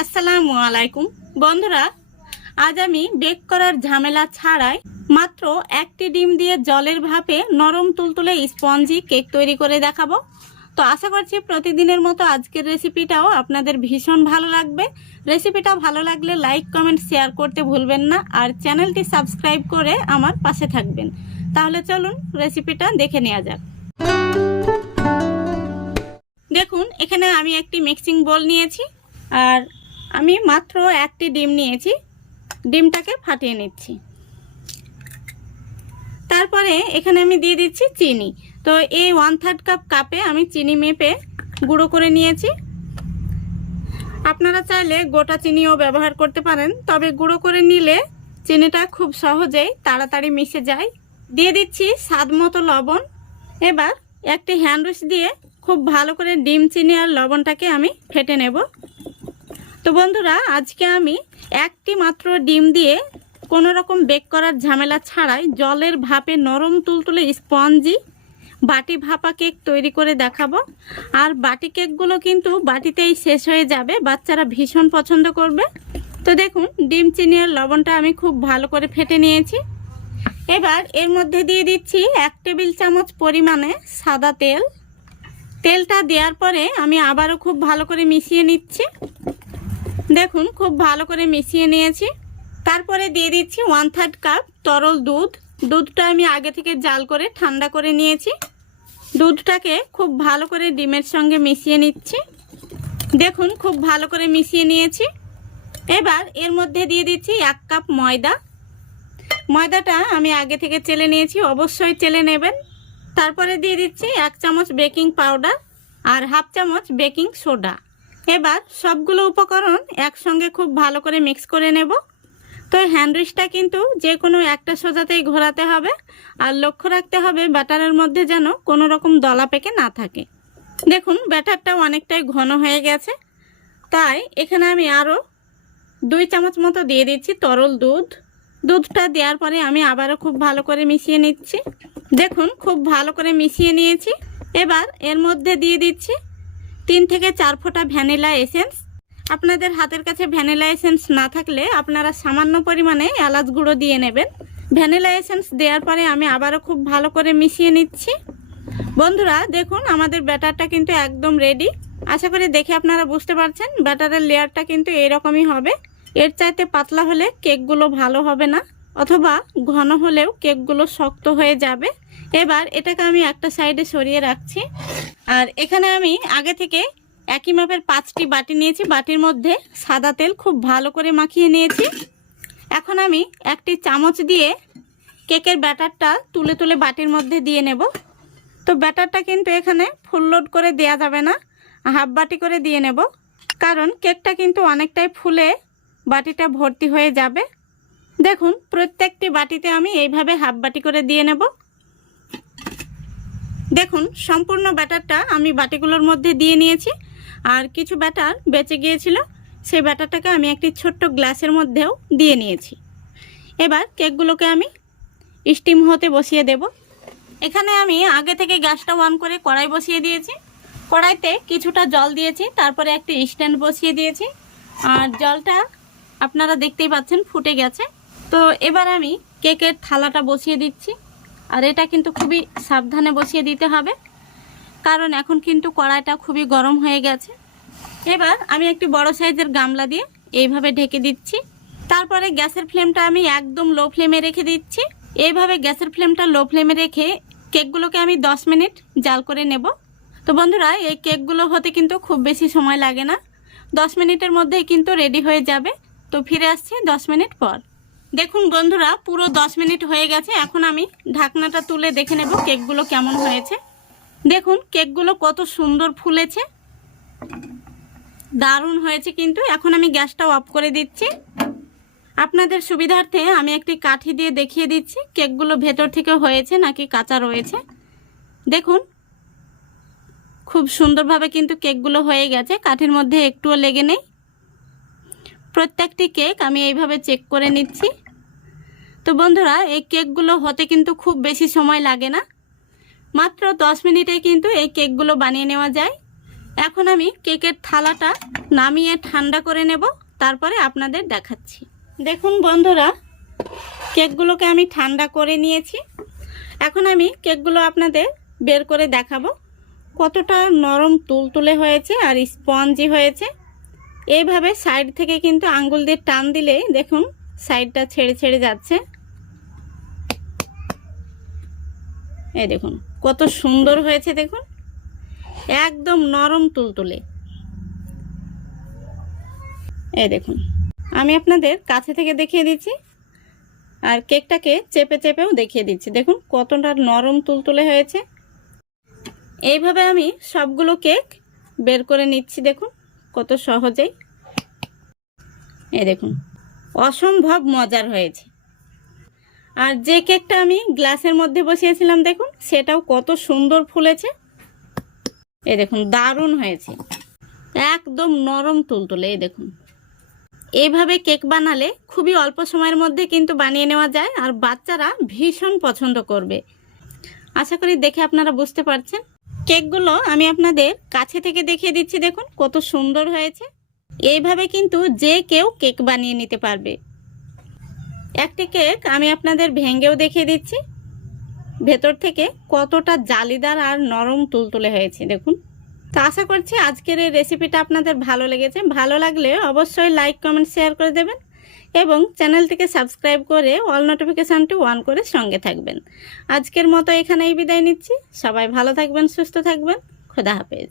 আসসালামু আলাইকুম বন্ধুরা, আজ আমি বেক করার ঝামেলা ছাড়াই মাত্র একটি ডিম দিয়ে জলের ভাপে নরম তুলতুলে স্পঞ্জি কেক তৈরি করে দেখাবো। তো আশা করছি প্রতিদিনের মতো আজকের রেসিপিটাও আপনাদের ভীষণ ভালো লাগবে। রেসিপিটা ভালো লাগলে লাইক কমেন্ট শেয়ার করতে ভুলবেন না, আর চ্যানেলটি সাবস্ক্রাইব করে আমার পাশে থাকবেন। তাহলে চলুন রেসিপিটা দেখে নেওয়া যাক। দেখুন, এখানে আমি একটি মিক্সিং বোল নিয়েছি আর আমি মাত্র একটি ডিম নিয়েছি। ডিমটাকে ফাটিয়ে নিচ্ছি। তারপরে এখানে আমি দিয়ে দিচ্ছি চিনি। তো এই 1/3 কাপ কাপে আমি চিনি মেপে গুঁড়ো করে নিয়েছি। আপনারা চাইলে গোটা চিনিও ব্যবহার করতে পারেন, তবে গুঁড়ো করে নিলে চিনিটা খুব সহজেই তাড়াতাড়ি মিশে যায়। দিয়ে দিচ্ছি স্বাদ মতো লবণ। এবার একটি হ্যান্ড উইস্ক দিয়ে খুব ভালো করে ডিম, চিনি আর লবণটাকে আমি ফেটে নেব। তো বন্ধুরা, আজকে আমি একটি মাত্র ডিম দিয়ে কোনো রকম বেক করার ঝামেলা ছাড়াই জলের ভাপে নরম তুলতুলে স্পঞ্জি বাটি ভাপা কেক তৈরি করে দেখাবো। আর বাটি কেকগুলো কিন্তু বাটিতেই শেষ হয়ে যাবে, বাচ্চারা ভীষণ পছন্দ করবে। তো দেখুন, ডিম, চিনি আর লবণটা আমি খুব ভালো করে ফেটে নিয়েছি। এবার এর মধ্যে দিয়ে দিচ্ছি 1 টেবিল চামচ পরিমাণে সাদা তেল। তেলটা দেওয়ার পরে আমি আবারও খুব ভালো করে মিশিয়ে নিচ্ছি। দেখুন, খুব ভালো করে মিশিয়ে নিয়েছি। তারপরে দিয়ে দিচ্ছি 1/3 কাপ তরল দুধ। দুধটা আমি আগে থেকে জাল করে ঠান্ডা করে নিয়েছি। দুধটাকে খুব ভালো করে ডিমের সঙ্গে মিশিয়ে নিচ্ছি। দেখুন, খুব ভালো করে মিশিয়ে নিয়েছি। এবার এর মধ্যে দিয়ে দিচ্ছি 1 কাপ ময়দা। ময়দাটা আমি আগে থেকে চেলে নিয়েছি, অবশ্যই চেলে নেবেন। তারপরে দিয়ে দিচ্ছি 1 চামচ বেকিং পাউডার আর 1/2 চামচ বেকিং সোডা। এবার সবগুলো উপকরণ একসঙ্গে খুব ভালো করে মিক্স করে নেব। তো হ্যান্ড উইস্কটা কিন্তু যে কোনো একটা সোজাতেই ঘোরাতে হবে, আর লক্ষ্য রাখতে হবে ব্যাটারের মধ্যে যেন কোনো রকম দলা পেকে না থাকে। দেখুন, ব্যাটারটা অনেকটাই ঘন হয়ে গেছে, তাই এখানে আমি আরও 2 চামচ মতো দিয়ে দিচ্ছি তরল দুধ। দুধটা দেওয়ার পরে আমি আবারও খুব ভালো করে মিশিয়ে নিচ্ছি। দেখুন, খুব ভালো করে মিশিয়ে নিয়েছি। এবার এর মধ্যে দিয়ে দিচ্ছি 3 থেকে 4 ফোঁটা ভ্যানিলা এসেন্স। আপনাদের হাতের কাছে ভ্যানিলা এসেন্স না থাকলে আপনারা সামান্য পরিমাণে এলাচ গুঁড়ো দিয়ে নেবেন। ভ্যানিলা এসেন্স দেওয়ার পরে আমি আবারও খুব ভালো করে মিশিয়ে নিচ্ছি। বন্ধুরা দেখুন, আমাদের ব্যাটারটা কিন্তু একদম রেডি। আশা করি দেখে আপনারা বুঝতে পারছেন ব্যাটারের লেয়ারটা কিন্তু এইরকমই হবে। এর চাইতে পাতলা হলে কেকগুলো ভালো হবে না, অথবা ঘন হলেও কেকগুলো শক্ত হয়ে যাবে। এবার এটাকে আমি একটা সাইডে সরিয়ে রাখছি। আর এখানে আমি আগে থেকে একই মাপের 5টি বাটি নিয়েছি। বাটির মধ্যে সাদা তেল খুব ভালো করে মাখিয়ে নিয়েছি। এখন আমি একটি চামচ দিয়ে কেকের ব্যাটারটা তুলে তুলে বাটির মধ্যে দিয়ে নেব। তো ব্যাটারটা কিন্তু এখানে ফুল লোড করে দেয়া যাবে না, হাফ বাটি করে দিয়ে নেব, কারণ কেকটা কিন্তু অনেকটাই ফুলে বাটিটা ভর্তি হয়ে যাবে। দেখুন, প্রত্যেকটি বাটিতে আমি এইভাবে হাফ বাটি করে দিয়ে নেব। দেখুন, সম্পূর্ণ ব্যাটারটা আমি বাটিগুলোর মধ্যে দিয়ে নিয়েছি। আর কিছু ব্যাটার বেঁচে গিয়েছিল, সেই ব্যাটারটাকে আমি একটি ছোট্ট গ্লাসের মধ্যেও দিয়ে নিয়েছি। এবার কেকগুলোকে আমি স্টিম হতে বসিয়ে দেব। এখানে আমি আগে থেকে গ্যাসটা অন করে কড়াই বসিয়ে দিয়েছি। কড়াইতে কিছুটা জল দিয়েছি, তারপরে একটি স্ট্যান্ড বসিয়ে দিয়েছি। আর জলটা আপনারা দেখতেই পাচ্ছেন ফুটে গেছে। তো এবার আমি কেকের থালাটা বসিয়ে দিচ্ছি। আর এটা কিন্তু খুবই সাবধানে বসিয়ে দিতে হবে, কারণ এখন কিন্তু কড়াইটা খুবই গরম হয়ে গেছে। এবার আমি একটি বড় সাইজের গামলা দিয়ে এইভাবে ঢেকে দিচ্ছি। তারপরে গ্যাসের ফ্লেমটা আমি একদম লো ফ্লেমে রেখে দিচ্ছি। এইভাবে গ্যাসের ফ্লেমটা লো ফ্লেমে রেখে কেকগুলোকে আমি 10 মিনিট জাল করে নেব। তো বন্ধুরা, এই কেকগুলো হতে কিন্তু খুব বেশি সময় লাগে না, 10 মিনিটের মধ্যেই কিন্তু রেডি হয়ে যাবে। তো ফিরে আসছি 10 মিনিট পর। দেখুন বন্ধুরা, পুরো 10 মিনিট হয়ে গেছে। এখন আমি ঢাকনাটা তুলে দেখে নেব কেকগুলো কেমন হয়েছে। দেখুন, কেকগুলো কত সুন্দর ফুলেছে, দারুণ হয়েছে কিন্তু। এখন আমি গ্যাসটা অফ করে দিচ্ছি। আপনাদের সুবিধার্থে আমি একটি কাঠি দিয়ে দেখিয়ে দিচ্ছি কেকগুলো ভেতর থেকে হয়েছে নাকি কাঁচা রয়েছে। দেখুন, খুব সুন্দরভাবে কিন্তু কেকগুলো হয়ে গেছে, কাঠির মধ্যে একটুও লেগে নেই। প্রত্যেকটি কেক আমি এইভাবে চেক করে নিচ্ছি। তো বন্ধুরা, এই কেকগুলো হতে কিন্তু খুব বেশি সময় লাগে না, মাত্র 10 মিনিটে কিন্তু এই কেকগুলো বানিয়ে নেওয়া যায়। এখন আমি কেকের থালাটা নামিয়ে ঠান্ডা করে নেব, তারপরে আপনাদের দেখাচ্ছি। দেখুন বন্ধুরা, কেকগুলোকে আমি ঠান্ডা করে নিয়েছি। এখন আমি কেকগুলো আপনাদের বের করে দেখাবো কতটা নরম তুলতুলে হয়েছে আর স্পঞ্জি হয়েছে। এইভাবে সাইড থেকে কিন্তু আঙ্গুল দিয়ে টান দিলে দেখুন সাইডটা ছেড়ে ছেড়ে যাচ্ছে। এই দেখুন কত সুন্দর হয়েছে, দেখুন একদম নরম তুলতুলে। এই দেখুন আমি আপনাদের কাছে থেকে দেখিয়ে দিচ্ছি আর কেকটাকে চেপে চেপেও দেখিয়ে দিচ্ছি। দেখুন কতটা নরম তুলতুলে হয়েছে। এইভাবে আমি সবগুলো কেক বের করে নিচ্ছি, দেখুন কত সহজেই। এই দেখুন অসম্ভব মজার হয়েছে। আর যে কেকটা আমি গ্লাসের মধ্যে বসিয়েছিলাম দেখুন সেটাও কত সুন্দর ফুলেছে। এই দেখুন দারুণ হয়েছে, একদম নরম তুলতুলে। এই দেখুন এইভাবে কেক বানালে খুবই অল্প সময়ের মধ্যে কিন্তু বানিয়ে নেওয়া যায় আর বাচ্চারা ভীষণ পছন্দ করবে। আশা করি দেখে আপনারা বুঝতে পারছেন। কেকগুলো আমি আপনাদের কাছে থেকে দেখিয়ে দিচ্ছি, দেখুন কত সুন্দর হয়েছে। এইভাবে কিন্তু যে কেউ কেক বানিয়ে নিতে পারবে। একটি কেক আমি আপনাদের ভেঙেও দেখিয়ে দিচ্ছি ভেতর থেকে কতটা জালিদার আর নরম তুলতুলে হয়েছে, দেখুন। তো আশা করছি আজকের এই রেসিপিটা আপনাদের ভালো লেগেছে। ভালো লাগলে অবশ্যই লাইক কমেন্ট শেয়ার করে দেবেন এবং চ্যানেলটিকে সাবস্ক্রাইব করে অল নোটিফিকেশানটি অন করে সঙ্গে থাকবেন। আজকের মতো এখানেই বিদায় নিচ্ছি। সবাই ভালো থাকবেন, সুস্থ থাকবেন। খোদা হাফেজ।